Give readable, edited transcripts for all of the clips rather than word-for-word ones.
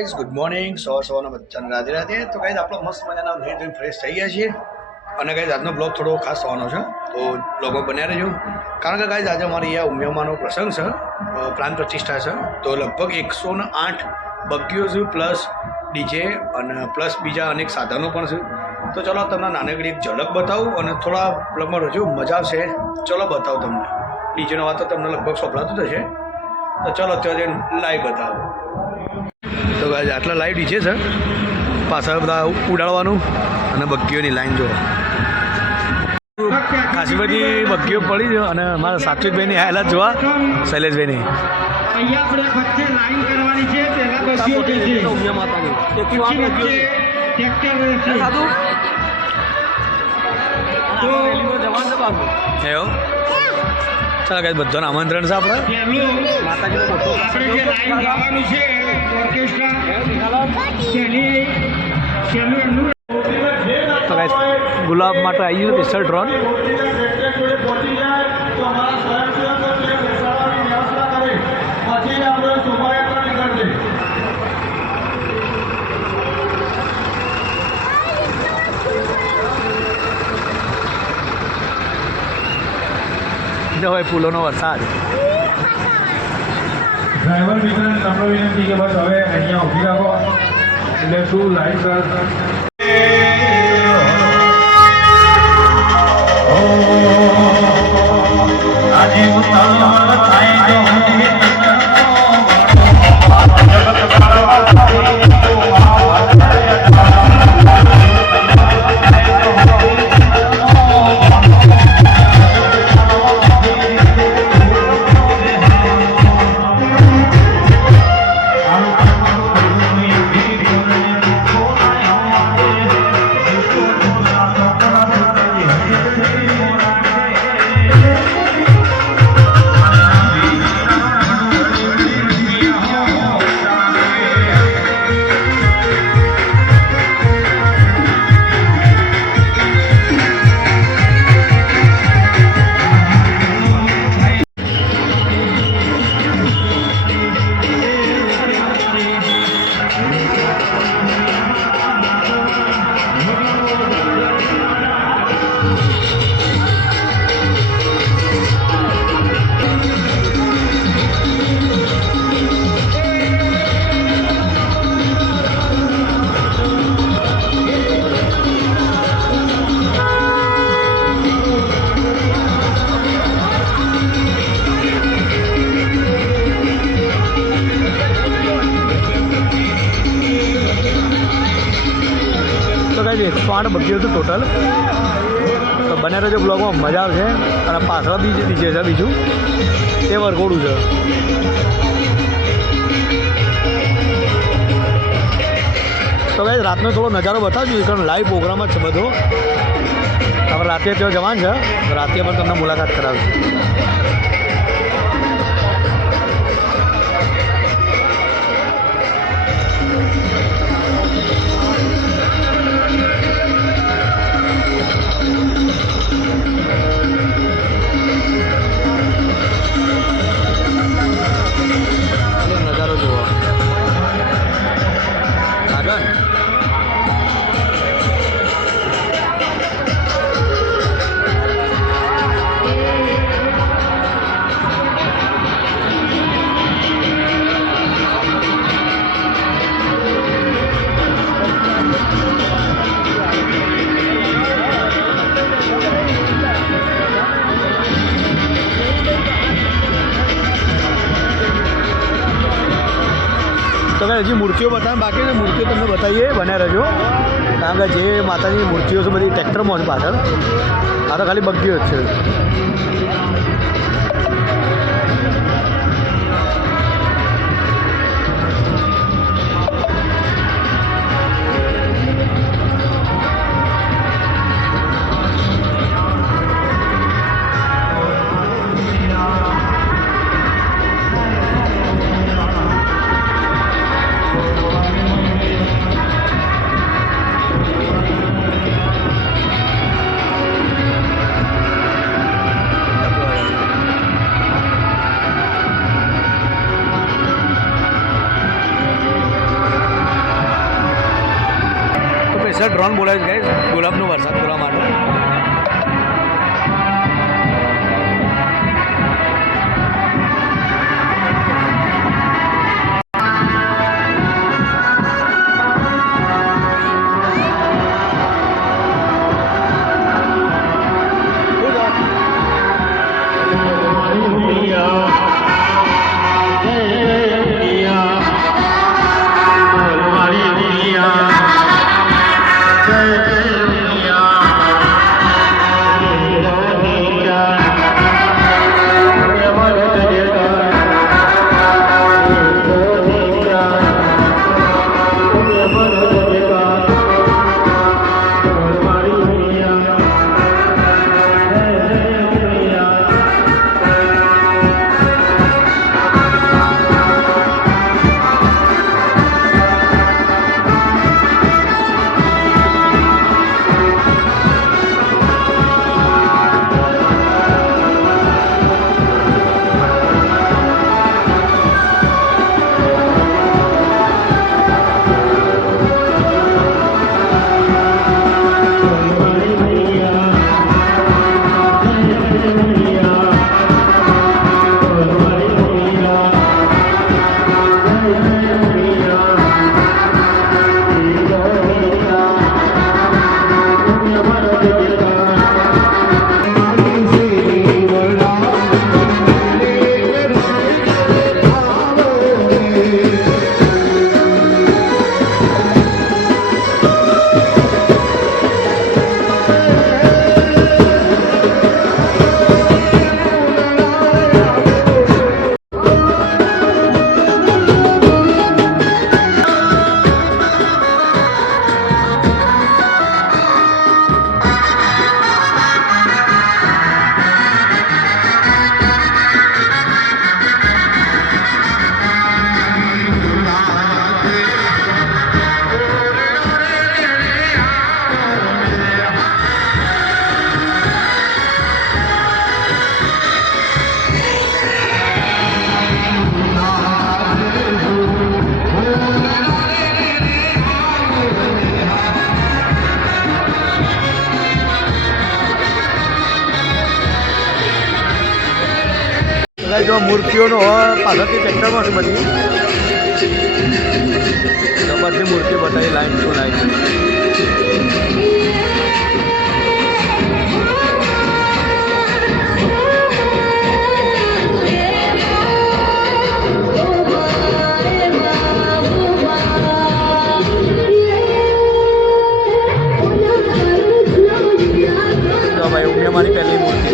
Guys, good morning. સવારના બચ્ચાને રાધે રાધે. તો ગાઈઝ આપણો મસ્ત મજાના નહીં ધોઈને ફ્રેશ થઈ ગયા છીએ અને ગાઈઝ આજનો બ્લોગ થોડો ખાસ થવાનો છે, તો બ્લોગમાં બન્યા રહેજો. કારણ કે ગાઈઝ આજે અમારી અહીંયા ઉમિયામાનો પ્રસંગ છે, પ્રાણ પ્રતિષ્ઠા છે. તો લગભગ 108 બગ્ગીઓ છે, પ્લસ ડીજે અને પ્લસ બીજા અનેક સાધનો પણ છે. તો ચલો તમને નાનકડી એક ઝલક બતાવું અને થોડા બ્લોગમાં રજૂ મજા આવશે. ચલો બતાવું તમને. ડીજેનો વાત તો તમને લગભગ સંભળાતું જ હશે. તો ચલો અત્યારે લાઈવ બતાવો. તો ગાઈઝ આટલા લાઈવ ડીજે છે, પાછળ બધા ઉડાડવાનું અને બગ્ગીઓની લાઈન જો ખાસી બધી બગ્ગીઓ પડી છે. અને મારા સાત્વિકભાઈની આવેલા જોવા, શૈલેષભાઈની અહીંયા આપણે વચ્ચે લાઈન કરવાની છે. પહેલા બગ્ગીઓ છે ઉમિયા માતાની, ટ્રેક્ટર છે. એવું ચાલો ગાઈઝ બધાને આમંત્રણ છે આપણે. માતાજીનો મોટો આપણે જે લાઈન ગાવાનું છે ઓર્કેસ્ટ્રા તો ગાઈઝ ગુલાબ માટે આવી ગયું સ્પેશિયલ ડ્રોન. હવે ફૂલોનો વરસાદ. ડ્રાઈવર મિત્રને નમ્ર વિનંતી કે બસ હવે અહીંયા ઊભી રાખો એટલે શું લાઈવ આજે તો 108 બગ્ગીઓ હતું ટોટલ. તો બને રહેજો બ્લોગમાં, મજા આવશે. અને પાછળ બીજું ડીજે છે, બીજું તે વરઘોડું છે. તો ભાઈ રાતનો થોડો નજારો બતાવજો, કારણ લાઈવ પ્રોગ્રામ જ છે બધો. હવે રાતે ત્યાં જવાનું છે, રાતે પણ તમને મુલાકાત કરાવશું. નજારો જુઓ આગળ. તો હજી મૂર્તિઓ બતાવવા બાકી છે, મૂર્તિઓ તમને બતાવીએ, બને રહેજો. કારણ કે જે માતાજીની મૂર્તિઓ છે બધી ટ્રેક્ટરમાં છે પાછળ, આ તો ખાલી બગ્ગીઓ જ છે. ડ્રોન બોલાવ્યું છે ગાઈસ ગુલાબનો વરસાદ કરવા માટે. જો મૂર્તિઓનો પાછળથી ટ્રેક્ટરમાંથી બધી બધી મૂર્તિઓ બતાવી લાઈન ટુ લાઈન. તો ભાઈ ઉમિયામાની પહેલી મૂર્તિ.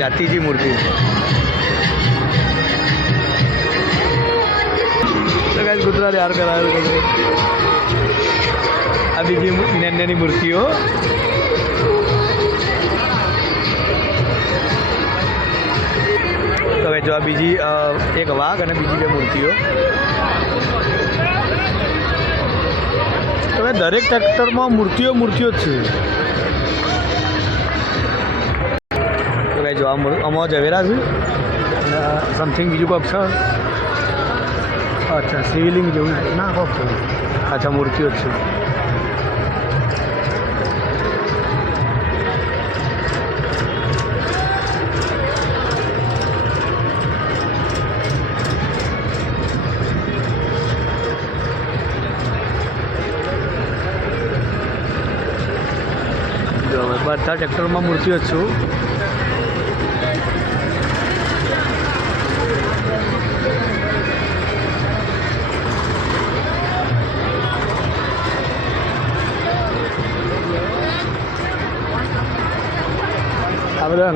જાતિજી મૂર્તિ. તો કાંઈ કૂતરા યાર કરાવેલું છે. આ બીજી નાની મૂર્તિઓ. તો હવે જો આ બીજી એક વાઘ અને બીજી બે મૂર્તિઓ. તો હવે દરેક ટ્રેક્ટરમાં મૂર્તિઓ જ છે. જો આમાં ઝવેરા છે અને સમથિંગ બીજું કોક છે. અચ્છા શિવલિંગ જેવું ના કોક છે. અચ્છા મૂર્તિઓ જ છે. બધા ટ્રેક્ટરમાં મૂર્તિઓ જ છું. આ બધા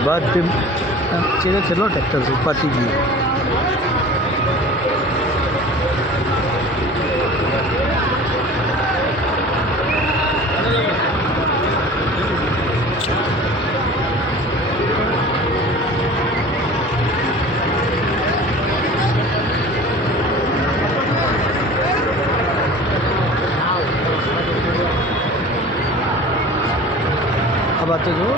બાદ ચેને કેટલો ટ્રેક્ટર છે પતી ગયું આ વાત તો જો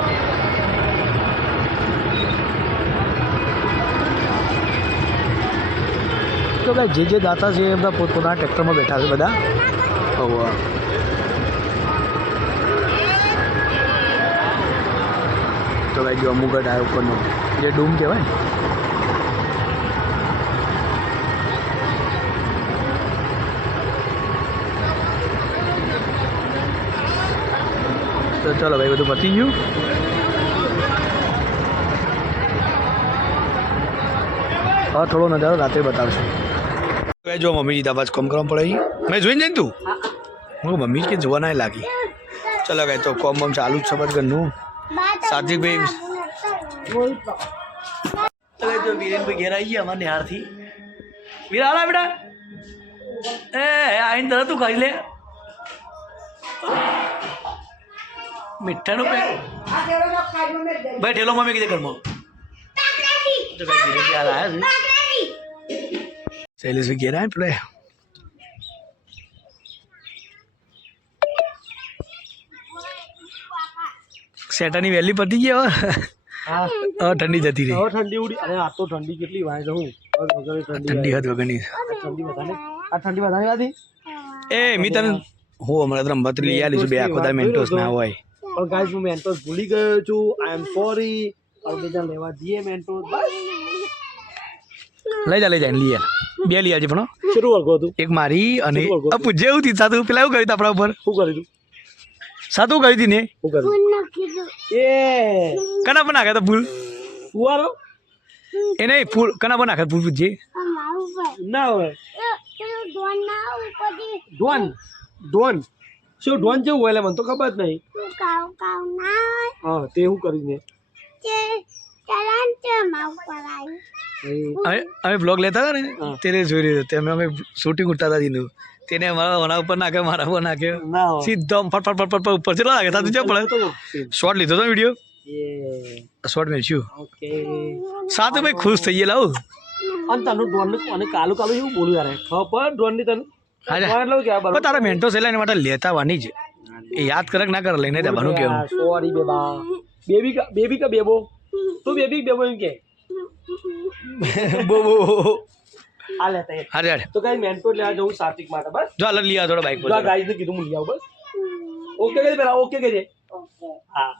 તો ભાઈ જે દાતા છે એ બધા પોતપોતાના ટ્રેક્ટરમાં બેઠા છે બધા તો ભાઈ જો અમુક ટાયર ઉપરનો જે ડૂમ કહેવાય તો ચાલો ભાઈ બધું પતી ગયું હા થોડો નજારો રાત્રે બતાવશું જો મમ્મી અવાજ કોમ કરવા પડે મેં જોઈને જઈને તું હું મમ્મી કે જોવા ના લાગી ચલો ભાઈ તો કોમ બમ ચાલુ જ છે બસ ઘરનું સાત્વિકભાઈ તો વિરેનભાઈ ઘેર આવી ગયા અમારે નિહારથી વીર આલા બેટા એ આઈને તરત તું ખાઈ લે મીઠાનું પે ભાઈ ઠેલો મમ્મી કીધે ઘરમાં તો ભાઈ વિરેનભાઈ હાલ આવ્યા છે શૈલેષભાઈ ઘેર આવ્યા પેલા સેટાની વહેલી પતી ગઈ હવે ઠંડી જતી રહી ઠંડી ઉડી અરે આ તો ઠંડી કેટલી વાય જવું ઠંડી હદ વગરની ઠંડી વધારે હતી એ મી તને હું હમણાં તને મત લઈ આવીશું બે આખો દા મેન્ટોસ ના હોય પણ ગાઈસ હું મેન્ટોસ ભૂલી ગયો છું આઈ એમ સોરી હવે બીજા લેવા જઈએ મેન્ટોસ બસ લઈ જા લઈ લઈ બે લઈ આવજે પણ શરૂ વર્ગો હતું એક મારી અને પૂછે એવું થી સાતું પેલા એવું કહ્યું આપણા ઉપર શું કર્યું સાતું કહ્યું હતી ને શું કર્યું એ કના પર નાખે તો ફૂલ ફુવારો એ નહીં ફૂલ કના પર નાખે ફૂલ પૂછજે ના હોય ડોન ડોન શું ડોન જેવું હોય એટલે મને તો ખબર જ નહીં હા તે શું કરીને અમે બ્લોગ લેતા હતા ને તેને જોઈ રહ્યો તેને અમે શૂટિંગ ઉઠતા હતા તેનું તેને મારા ઉપર નાખે મારા ઉપર નાખે ના સીધો ફટ ફટ ફટ ફટ ઉપર ચેટલા લાગે સાચું પડે શોર્ટ લીધો હતો વિડીયો શોર્ટ મેચ્યું ઓકે સાતું ભાઈ ખુશ થઈ ગયેલા આવું અને તને ડ્રોન અને કાલું કાલું એવું બોલું યાર ખબર ડ્રોન ની તને પણ તારા મેન્ટોસ એટલે એના માટે લેતા વાની જ એ યાદ કરે કે ના કરે લઈને જવાનું કેવું સોરી બેબા બેબી કા બેબો તું બેબી બેબો એમ કે બો બો આ લેતા હે હારે હારે તો કઈ મેન્ટો લેવા જવું સાત્વિક માટે બસ જો હાલ લઈ આવ થોડો બાઈક પર ગાઈસ ને કીધું હું લઈ આવું બસ ઓકે કરી પેલા ઓકે કરી હા